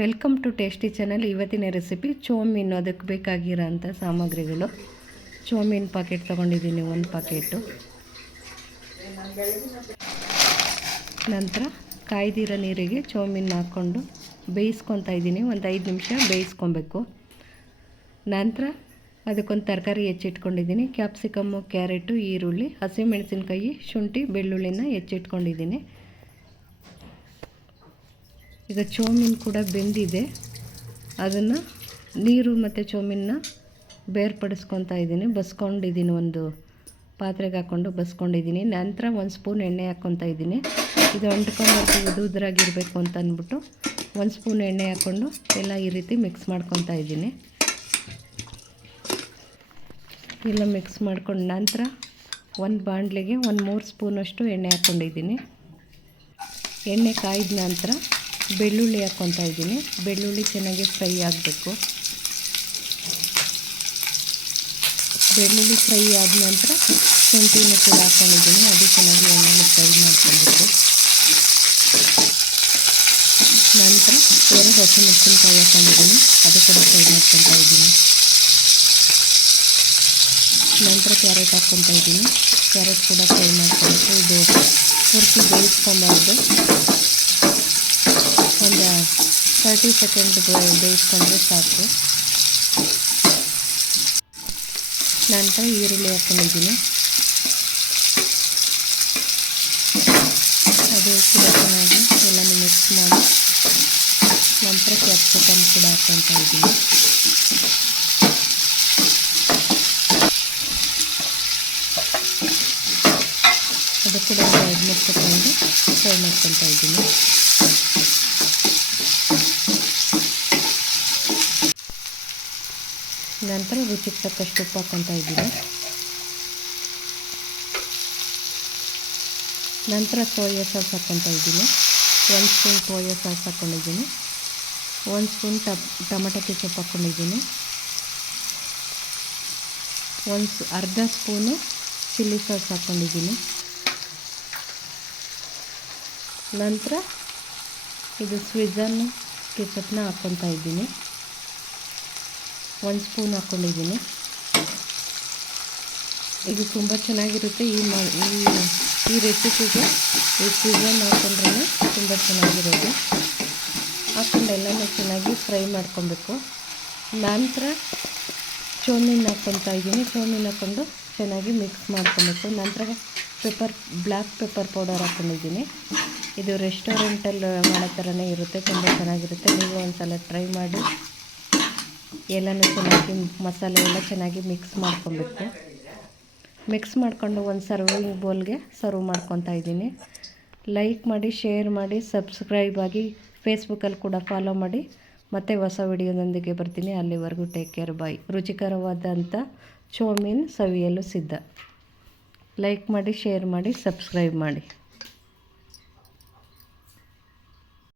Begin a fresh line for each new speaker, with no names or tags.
Welcome to tasty channel ಇವತ್ತಿನ recipe chow mein ಅದಕ್ಕೆ ಬೇಕಾಗಿರೋಂಥ ಸಾಮಗ್ರಿಗಳು. ಚೋಮೀನ್ ಪಾಕೆಟ್ ತೊಗೊಂಡಿದ್ದೀನಿ, ಒಂದು ಪಾಕೆಟು ನಂತರ ಕಾಯ್ದಿರೋ ನೀರಿಗೆ ಚೋಮೀನ್ ಹಾಕ್ಕೊಂಡು ಬೇಯಿಸ್ಕೊತಾ ಇದ್ದೀನಿ. ಒಂದು ಐದು ನಿಮಿಷ ಬೇಯಿಸ್ಕೊಬೇಕು. ನಂತರ ಅದಕ್ಕೊಂದು ತರಕಾರಿ ಹೆಚ್ಚಿಟ್ಕೊಂಡಿದ್ದೀನಿ. ಕ್ಯಾಪ್ಸಿಕಮ್ಮು ಕ್ಯಾರೆಟು ಈರುಳ್ಳಿ, ಹಸಿಮೆಣಸಿನ್ಕಾಯಿ, ಶುಂಠಿ, ಬೆಳ್ಳುಳ್ಳಿನ ಹೆಚ್ಚಿಟ್ಕೊಂಡಿದ್ದೀನಿ. ಈಗ ಚೌಮೀನ್ ಕೂಡ ಬೆಂದಿದೆ. ಅದನ್ನು ನೀರು ಮತ್ತು ಚೌಮೀನ್ನ ಬೇರ್ಪಡಿಸ್ಕೊತಾ ಇದ್ದೀನಿ. ಬಸ್ಕೊಂಡಿದ್ದೀನಿ ಒಂದು ಪಾತ್ರೆಗೆ ಹಾಕ್ಕೊಂಡು ಬಸ್ಕೊಂಡಿದ್ದೀನಿ. ನಂತರ ಒಂದು ಸ್ಪೂನ್ ಎಣ್ಣೆ ಹಾಕ್ಕೊತಾ ಇದ್ದೀನಿ. ಇದು ಅಂಟ್ಕೊಂಡು ಉದುರಾಗಿರಬೇಕು ಅಂತ ಅಂದ್ಬಿಟ್ಟು ಒಂದು ಸ್ಪೂನ್ ಎಣ್ಣೆ ಹಾಕ್ಕೊಂಡು ಎಲ್ಲ ಈ ರೀತಿ ಮಿಕ್ಸ್ ಮಾಡ್ಕೊತಾ ಇದ್ದೀನಿ. ಎಲ್ಲ ಮಿಕ್ಸ್ ಮಾಡ್ಕೊಂಡು ನಂತರ ಒಂದು ಬಾಣಲೆಗೆ ಒಂದು ಮೂರು ಸ್ಪೂನಷ್ಟು ಎಣ್ಣೆ ಹಾಕ್ಕೊಂಡಿದ್ದೀನಿ ಎಣ್ಣೆ ಕಾಯ್ದ ನಂತರ ಬೆಳ್ಳುಳ್ಳಿ ಹಾಕ್ಕೊತಾ ಇದ್ದೀನಿ. ಬೆಳ್ಳುಳ್ಳಿ ಚೆನ್ನಾಗಿ ಫ್ರೈ ಆಗಬೇಕು. ಬೆಳ್ಳುಳ್ಳಿ ಫ್ರೈ ಆದ ನಂತರ ಶುಂಠಿನೂ ಕೂಡ ಹಾಕ್ಕೊಂಡಿದ್ದೀನಿ ಅದು ಚೆನ್ನಾಗಿ ಎಣ್ಣೆಲಿ ಫ್ರೈ ಮಾಡ್ಕೊಬೇಕು ನಂತರ ಎರಡು ಹಸಿಮೆಣಸಿನ್ಕಾಯಿ ಹಾಕ್ಕೊಂಡಿದ್ದೀನಿ ಅದು ಕೂಡ ಫ್ರೈ ಮಾಡ್ಕೊತಾ ಇದ್ದೀನಿ. ನಂತರ ಕ್ಯಾರೆಟ್ ಹಾಕ್ಕೊತಾ ಇದ್ದೀನಿ. ಕ್ಯಾರೆಟ್ ಕೂಡ ಫ್ರೈ ಮಾಡ್ಕೊಬೇಕು ಇದು ಪೂರ್ತಿ ಬೇಯಿಸ್ಕೊಬಾರ್ದು ಒಂದು ತರ್ಟಿ ಸೆಕೆಂಡ್ ಬೇಯಿಸ್ಕೊಂಡ್ರೆ ಸಾಕು. ನಂತರ ಈರುಳ್ಳಿ ಹಾಕೊಂಡಿದ್ದೀನಿ. ಅದು ಕೂಡ ಚೆನ್ನಾಗಿ ಎಲ್ಲನೂ ಮಿಕ್ಸ್ ಮಾಡಿ ನಂತರ ಕ್ಯಾಪ್ಸಿಕಮ್ ಕೂಡ ಹಾಕ್ಕೊತಾ ಇದ್ದೀನಿ. ಅದು ಕೂಡ ಒಂದು ಮೂರು ಸೆಕೆಂಡು ಫ್ರೈ ಮಾಡ್ಕೊತಾ ಇದ್ದೀನಿ. ನಂತರ ರುಚಿಗೆ ತಕ್ಕಷ್ಟು ಉಪ್ಪು ಹಾಕ್ಕೊತಾ ಇದ್ದೀನಿ ನಂತರ ಸೋಯಾ ಸಾಸ್ ಹಾಕ್ಕೊತಾ ಇದ್ದೀನಿ ಒಂದು ಸ್ಪೂನ್ ಸೋಯಾ ಸಾಸ್ ಹಾಕ್ಕೊಂಡಿದ್ದೀನಿ ಒಂದು ಸ್ಪೂನ್ ಟಪ್ ಟೊಮೆಟೊ ಕೆಚಪ್ ಹಾಕ್ಕೊಂಡಿದ್ದೀನಿ ಒಂದು ಅರ್ಧ ಸ್ಪೂನು ಚಿಲ್ಲಿ ಸಾಸ್ ಹಾಕ್ಕೊಂಡಿದ್ದೀನಿ ನಂತರ ಇದು ಸ್ವಿಝನ್ ಕೆಚಪ್ನ ಹಾಕ್ಕೊತಾ ಇದ್ದೀನಿ ಒಂದು ಸ್ಪೂನ್ ಹಾಕ್ಕೊಂಡಿದ್ದೀನಿ. ಇದು ತುಂಬ ಚೆನ್ನಾಗಿರುತ್ತೆ. ಈ ಮಾ, ಈ ರೆಸಿಪಿಗೆ ಈ ಸೀಸನ್ ಹಾಕ್ಕೊಂಡ್ರೆ ತುಂಬ ಚೆನ್ನಾಗಿರುತ್ತೆ. ಹಾಕ್ಕೊಂಡು ಎಲ್ಲನೂ ಚೆನ್ನಾಗಿ ಫ್ರೈ ಮಾಡ್ಕೊಬೇಕು. ನಂತರ ಚೌಮೀನ್ ಹಾಕ್ಕೊತಾ ಇದ್ದೀನಿ. ಚೌಮೀನ್ ಹಾಕ್ಕೊಂಡು ಚೆನ್ನಾಗಿ ಮಿಕ್ಸ್ ಮಾಡ್ಕೊಬೇಕು. ನಂತರ ಪೆಪ್ಪರ್ ಬ್ಲ್ಯಾಕ್ ಪೆಪ್ಪರ್ ಪೌಡರ್ ಹಾಕ್ಕೊಂಡಿದ್ದೀನಿ. ಇದು ರೆಸ್ಟೋರೆಂಟಲ್ಲಿ ಮಾಡೋ ಥರನೇ ಇರುತ್ತೆ. ತುಂಬ ಚೆನ್ನಾಗಿರುತ್ತೆ. ನೀವು ಒಂದು ಸಲ ಟ್ರೈ ಮಾಡಿ ಎಲ್ಲನೂ ಚೆನ್ನಾಗಿ ಮಸಾಲೆ ಎಲ್ಲ ಚೆನ್ನಾಗಿ ಮಿಕ್ಸ್ ಮಾಡ್ಕೊಬೇಕು ಮಿಕ್ಸ್ ಮಾಡಿಕೊಂಡು ಒಂದು ಸರ್ವಿಂಗ್ ಬೌಲ್ಗೆ ಸರ್ವ್ ಮಾಡ್ಕೊತಾ ಇದ್ದೀನಿ. ಲೈಕ್ ಮಾಡಿ ಶೇರ್ ಮಾಡಿ ಸಬ್ಸ್ಕ್ರೈಬ್ ಆಗಿ ಫೇಸ್ಬುಕ್ಕಲ್ಲಿ ಕೂಡ ಫಾಲೋ ಮಾಡಿ. ಮತ್ತೆ ಹೊಸ ವಿಡಿಯೋದೊಂದಿಗೆ ಬರ್ತೀನಿ. ಅಲ್ಲಿವರೆಗೂ ಟೇಕ್ ಕೇರ್ ಬಾಯ್ ರುಚಿಕರವಾದಂಥ ಚೌಮೀನ್ ಸವಿಯಲು ಸಿದ್ಧ. ಲೈಕ್ ಮಾಡಿ ಶೇರ್ ಮಾಡಿ ಸಬ್ಸ್ಕ್ರೈಬ್ ಮಾಡಿ.